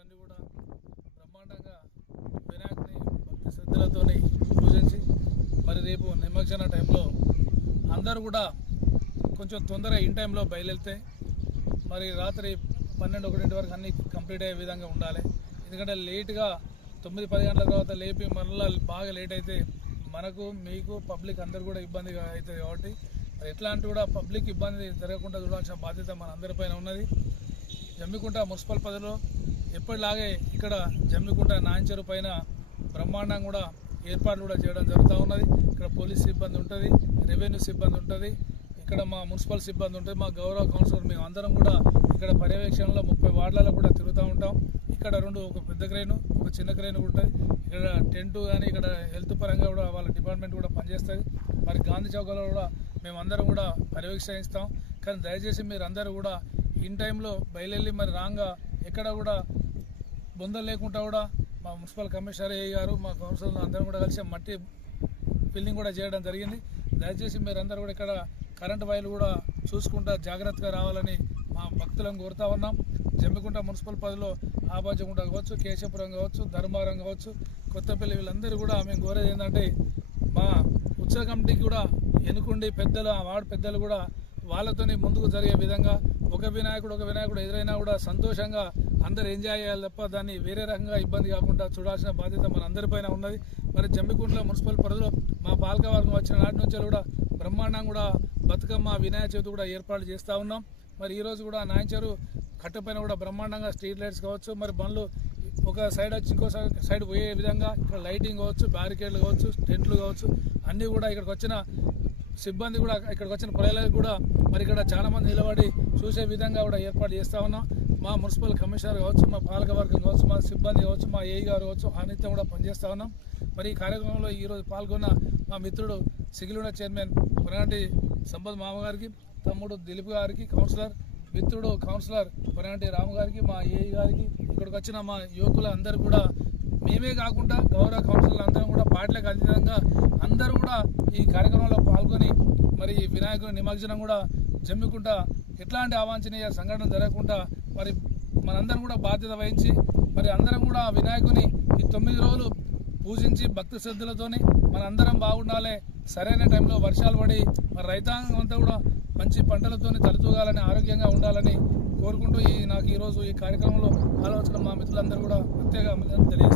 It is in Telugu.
నవరాత్రులన్నీ కూడా బ్రహ్మాండంగా వినాయకుని భక్తి శ్రద్ధలతో పూజించి మరి రేపు నిమజ్జన టైంలో అందరూ కూడా కొంచెం తొందరగా ఇన్ టైంలో బయలుదేరితే మరి రాత్రి పన్నెండు ఒకటింటి వరకు అన్నీ కంప్లీట్ అయ్యే విధంగా ఉండాలి. ఎందుకంటే లేట్గా తొమ్మిది పది గంటల తర్వాత లేపి మరలా బాగా లేట్ అయితే మనకు మీకు పబ్లిక్ అందరు కూడా ఇబ్బందిగా అవుతుంది కాబట్టి మరి ఎట్లాంటి కూడా పబ్లిక్ ఇబ్బంది జరగకుండా చూడాల్సిన బాధ్యత మన అందరిపైన ఉన్నది. జమ్మికుంట మున్సిపల్ పదిలో ఎప్పటిలాగే ఇక్కడ జమ్మికుంట నాంచెరు పైన బ్రహ్మాండం కూడా ఏర్పాట్లు కూడా చేయడం జరుగుతూ ఉన్నది. ఇక్కడ పోలీస్ సిబ్బంది ఉంటుంది రెవెన్యూ సిబ్బంది ఉంటుంది ఇక్కడ మా మున్సిపల్ సిబ్బంది ఉంటుంది మా గౌరవ కౌన్సిలర్ మేము అందరం కూడా ఇక్కడ పర్యవేక్షణలో ముప్పై వార్డులలో కూడా తిరుగుతూ ఉంటాం. ఇక్కడ రెండు ఒక పెద్ద క్రేను ఒక చిన్న క్రేను ఉంటుంది. ఇక్కడ టెంట్ కానీ ఇక్కడ హెల్త్ పరంగా కూడా వాళ్ళ డిపార్ట్మెంట్ కూడా పనిచేస్తుంది. మరి గాంధీ చౌకలో కూడా మేమందరం కూడా పర్యవేక్షిస్తాం కానీ దయచేసి మీరు అందరూ కూడా ఇన్ టైంలో బయలుదేరి మరి రాగా ఎక్కడ కూడా బొందలు లేకుండా కూడా మా మున్సిపల్ కమిషనర్ ఏ గారు మా కౌన్సిల్ అందరం కూడా కలిసి మట్టి ఫిల్లింగ్ కూడా చేయడం జరిగింది. దయచేసి మీరందరూ కూడా ఇక్కడ కరెంటు వైర్లు కూడా చూసుకుంటా జాగ్రత్తగా రావాలని మా భక్తులను కోరుతా ఉన్నాం. జమ్మికుంట మున్సిపల్ పదిలో ఆబాజగుంట కావచ్చు కేశపురం కావచ్చు ధర్మారం కావచ్చు కొత్తపల్లి వీళ్ళందరూ కూడా మేము కోరేది ఏంటంటే మా ఉత్సవ కమిటీకి కూడా ఎన్నుకుండి పెద్దలు ఆ వార్డు పెద్దలు కూడా వాళ్ళతోని ముందుకు జరిగే విధంగా ఒక వినాయకుడు ఒక వినాయకుడు ఎదురైనా కూడా సంతోషంగా అందరు ఎంజాయ్ చేయాలి తప్ప దాన్ని వేరే రకంగా ఇబ్బంది కాకుండా చూడాల్సిన బాధ్యత మన అందరిపైన ఉన్నది. మరి జమ్మికుంట్ల మున్సిపల్ పరిధిలో మా పాలకవర్గం వచ్చిన నాటి నుంచి కూడా బ్రహ్మాండం కూడా బతుకమ్మ వినాయక చవితి కూడా ఏర్పాటు చేస్తూ ఉన్నాం. మరి ఈరోజు కూడా నాయంచారు కట్టపైన కూడా బ్రహ్మాండంగా స్ట్రీట్ లైట్స్ కావచ్చు మరి బండ్లు ఒక సైడ్ వచ్చి ఇంకో సైడ్ సైడ్ పోయే విధంగా ఇక్కడ లైటింగ్ కావచ్చు బ్యారికేడ్లు కావచ్చు టెంట్లు కావచ్చు అన్నీ కూడా ఇక్కడికి వచ్చిన సిబ్బంది కూడా ఇక్కడికి వచ్చిన ప్రజలకు కూడా మరి ఇక్కడ చాలామంది నిలబడి చూసే విధంగా కూడా ఏర్పాటు చేస్తా ఉన్నాం. మా మున్సిపల్ కమిషనర్ కావచ్చు మా పాలకవర్గం కావచ్చు మా సిబ్బంది కావచ్చు మా ఏఈ గారు కావచ్చు ఆనిత్యం కూడా పనిచేస్తూ ఉన్నాం. మరి ఈ కార్యక్రమంలో ఈరోజు పాల్గొన్న మా మిత్రుడు సిగిలుడ చైర్మన్ పొరగంటి సంపద్ మామగారికి తమ్ముడు దిలీప్ గారికి కౌన్సిలర్ మిత్రుడు కౌన్సిలర్ పొరగంటి రాము గారికి మా ఏఈ గారికి ఇక్కడికి వచ్చిన మా యువకులు అందరూ కూడా మేమే కాకుండా గౌరవ కౌన్సిలర్లు అందరం కూడా పార్టీలకు అతీతంగా అందరూ కూడా ఈ కార్యక్రమంలో పాల్గొని మరి వినాయకుని నిమజ్జనం కూడా జమ్మికుండా ఎట్లాంటి అవాంఛనీయ సంఘటన జరగకుండా మరి మనందరం కూడా బాధ్యత వహించి మరి అందరం కూడా వినాయకుని ఈ తొమ్మిది రోజులు పూజించి భక్తి శ్రద్ధలతోని మన అందరం బాగుండాలి సరైన టైంలో వర్షాలు పడి మరి రైతాంగం అంతా కూడా మంచి పంటలతోని తలతూగాలని ఆరోగ్యంగా ఉండాలని కోరుకుంటూ ఈ నాకు ఈరోజు ఈ కార్యక్రమంలో ఆలోచన మా మిత్రులందరూ కూడా ప్రత్యేక తెలియజేస్తారు